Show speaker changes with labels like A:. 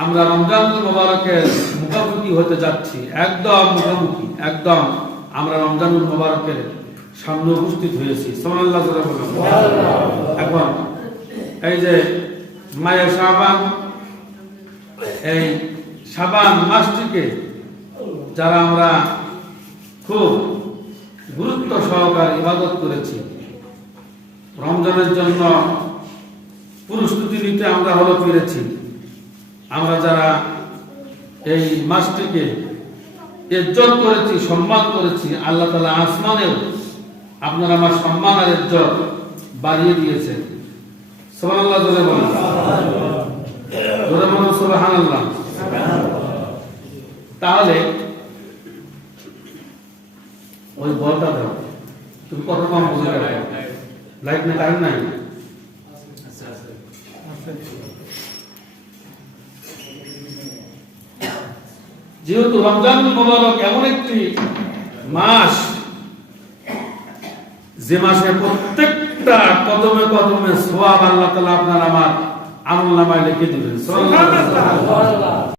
A: আমরা রমজান মোবারকের মুখোমুখি হতে যাচ্ছি। একদম মুখোমুখি, একদম। আমরা রমজানুল মোবারকের সামনে উপস্থিত হয়েছি। এখন এই যে মায়ের সাবান এই সাবান মাসটিকে যারা আমরা খুব গুরুত্ব সহকারে ইবাদত করেছি, রমজানের জন্য প্রস্তুতি নিতে আমরা হলো পেরেছি আমরা যারা এই মাসটিকে ইজ্জত করেছি, সম্মান করেছি, আল্লাহ তালা আসমানেও আপনার আমার সম্মান আর ইজ্জত বাড়িয়ে দিয়েছেন। জোরে বলেন। জোরে তাহলে ওই বলটা দাও। তুমি কত কম বুঝে লাইট না কারেন্ট নাই? যেহেতু রমজান মোবারক এমন একটি মাস, যে মাসে প্রত্যেকটা কদমে কদমে সোয়াব আল্লাহ তালা আপনার আমার আমল নামায় লিখে দিবেন।